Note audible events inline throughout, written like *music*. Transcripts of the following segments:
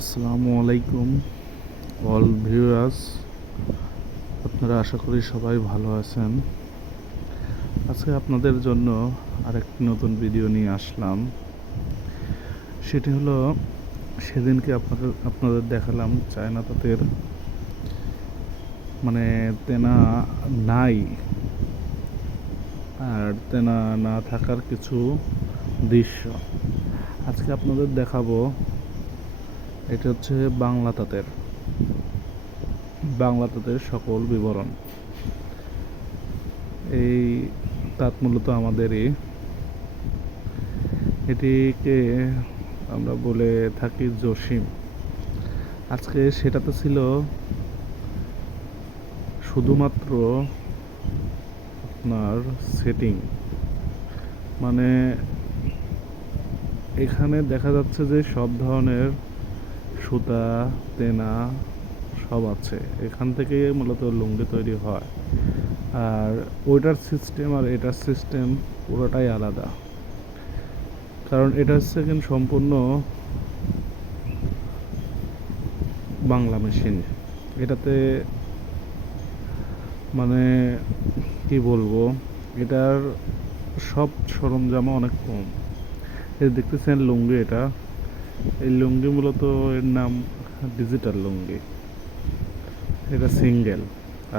আসসালামু আলাইকুম all viewers আপনারা আশা করি সবাই ভালো আছেন। আজকে আপনাদের জন্য আরেকটি নতুন ভিডিও নিয়ে আসলাম। সেটি হলো, সেদিনকে আপনাদের আপনাদের দেখালাম চায়না তাঁতের মানে তেনা নাই। আর তেনা না থাকার কিছু দৃশ্য। আজকে আপনাদের দেখাবো এটা হচ্ছে বাংলা তাঁতের বাংলা তাঁতের সকল বিবরণ। এই তাঁত মূলত আমাদেরই। এটিকে আমরা বলে থাকি জসিম। আজকে সেটাতে ছিল শুধুমাত্র আপনার সেটিং মানে এখানে দেখা যাচ্ছে যে সব ধরনের সুতা, তেনা সব আছে। এখান থেকে মূলত লুঙ্গি তৈরি হয়। আর ওইটার সিস্টেম আর এটার সিস্টেম পুরোটাই আলাদা। কারণ এটা হচ্ছে কিন্তু সম্পূর্ণ বাংলা মেশিন এটাতে মানে কি বলব? এটার সব সরঞ্জামও অনেক কম। এই দেখতেছেন লুঙ্গি এটা। এই লুঙ্গি মূলত এর নাম ডিজিটাল লুঙ্গি। এটা সিঙ্গেল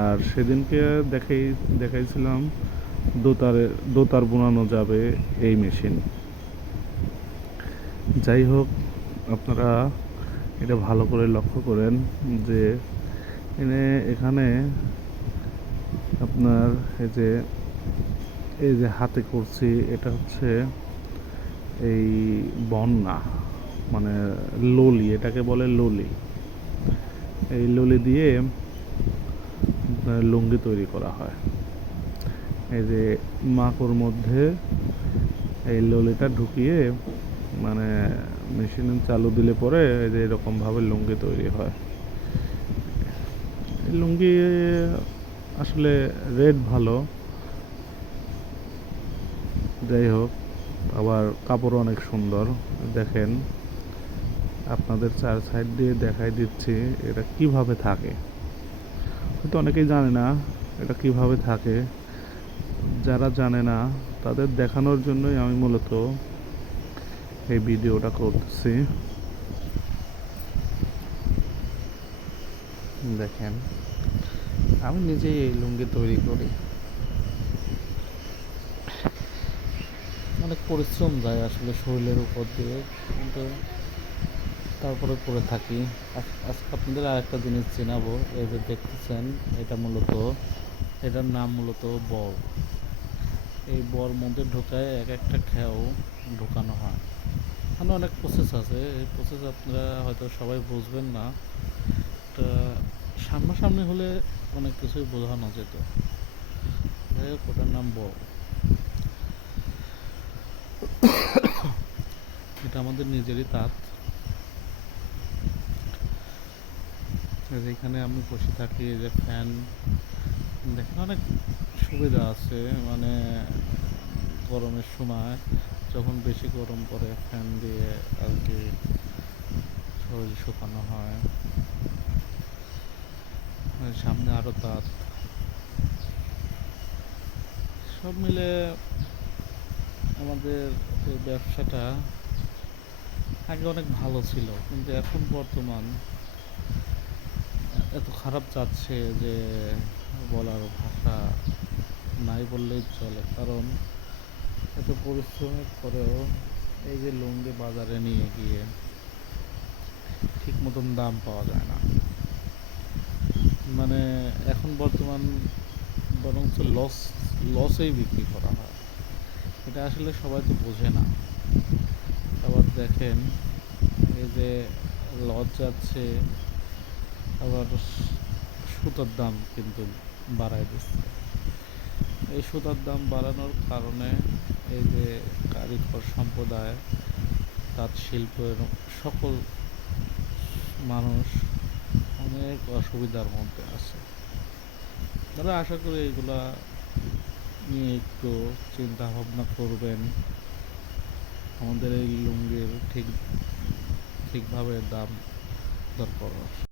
আর সেদিনকে দেখাই, দেখাইছিলাম, দোতারে, দোতার বোনানো যাবে এই মেশিন যাই হোক, আপনারা এটা ভালো করে লক্ষ্য করেন যে এনে, এখানে আপনার এই যে এই যে হাতে করছি, এটা হচ্ছে এই বন্যা। মানে ললি, এটাকে বলে ললি। এই ললি দিয়ে লুঙ্গি তৈরি করা হয়। এই যে মাকোর মধ্যে এই ললিটা ঢুকিয়ে মানে মেশিন চালু দিলে পরে এই যে এরকমভাবে লুঙ্গি তৈরি হয়। এই লুঙ্গি আসলে রেট ভালো। যাই হোক, আবার কাপড় অনেক সুন্দর, দেখেন। আপনাদের চার সাইড দিয়ে দেখাই দিচ্ছি, এটা কীভাবে থাকে। হয়তো অনেকেই জানে না এটা কীভাবে থাকে। যারা জানে না, তাদের দেখানোর জন্যই আমি মূলত এই ভিডিওটা করতেছি। দেখেন, আমি নিজেই এই লুঙ্গি তৈরি করি। অনেক পরিশ্রম যায় আসলে শরীরের উপর দিয়ে, কিন্তু তারপরে করে থাকি। আজ- আজকে আপনাদের আরেকটা জিনিস জানাব। এই যে দেখতেছেন, এটা মূলত, এটার নাম মূলত বর। এই বর মধ্যে ঢোকায় এক একটা খেয়াও ঢোকানো হয়। এখানে অনেক প্রসেস আছে। এই প্রসেস আপনারা হয়তো সবাই বুঝবেন না। তা সামনাসামনি হলে অনেক কিছুই বোঝানো যেত। যাই হোক, ওটার নাম বর। *coughs* এটা আমাদের নিজেরই তাঁত। এই যে এখানে আমি বসে থাকি, যে ফ্যান দেখেন অনেক সুবিধা আছে। মানে গরমের সময় যখন বেশি গরম পড়ে ফ্যান দিয়ে আর কি শরীর শুকানো হয়। সামনে আরও তাঁত সব মিলে আমাদের এই ব্যবসাটা আগে অনেক ভালো ছিল, কিন্তু এখন বর্তমান এত খারাপ যাচ্ছে যে বলার ভাষা নাই বললেই চলে। কারণ এত পরিশ্রমের পরেও এই যে লুঙ্গি বাজারে নিয়ে গিয়ে ঠিক মতন দাম পাওয়া যায় না। মানে এখন বর্তমান বরঞ্চ লস লসেই বিক্রি করা হয়। এটা আসলে সবাই তো বোঝে না। আবার দেখেন এই যে লজ যাচ্ছে আবার সুতার দাম কিন্তু বাড়ায় দিচ্ছে। এই সুতার দাম বাড়ানোর কারণে এই যে কারিগর সম্প্রদায়, তাঁত শিল্পের সকল মানুষ অনেক অসুবিধার মধ্যে আছে। তারা আশা করি এগুলা নিয়ে একটু চিন্তা ভাবনা করবেন। আমাদের এই লুঙ্গির ঠিক, ঠিকভাবে দাম তারপর